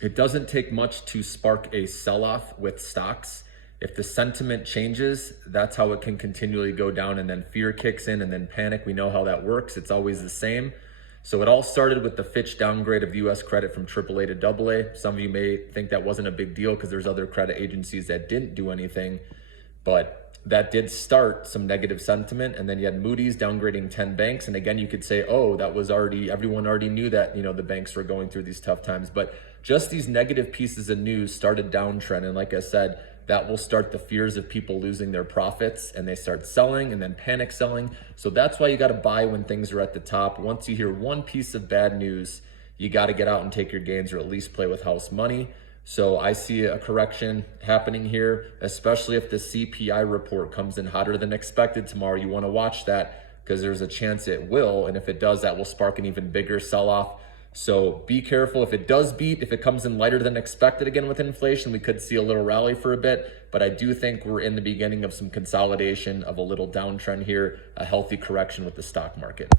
It doesn't take much to spark a sell-off with stocks. If the sentiment changes, that's how it can continually go down, and then fear kicks in and then panic. We know how that works. It's always the same. So it all started with the Fitch downgrade of US credit from AAA to AA. Some of you may think that wasn't a big deal because there's other credit agencies that didn't do anything, but that did start some negative sentiment. And then you had Moody's downgrading 10 banks. And again, you could say, oh, that was already, everyone already knew that, the banks were going through these tough times. But just these negative pieces of news started downtrend. And like I said, that will start the fears of people losing their profits, and they start selling and then panic selling. So that's why you got to buy when things are at the top. Once you hear one piece of bad news, you got to get out and take your gains, or at least play with house money. So I see a correction happening here, especially if the CPI report comes in hotter than expected tomorrow. You want to watch that because there's a chance it will. And if it does, that will spark an even bigger sell-off. So be careful. If it does beat, if it comes in lighter than expected again with inflation, we could see a little rally for a bit. But I do think we're in the beginning of some consolidation, of a little downtrend here, a healthy correction with the stock market.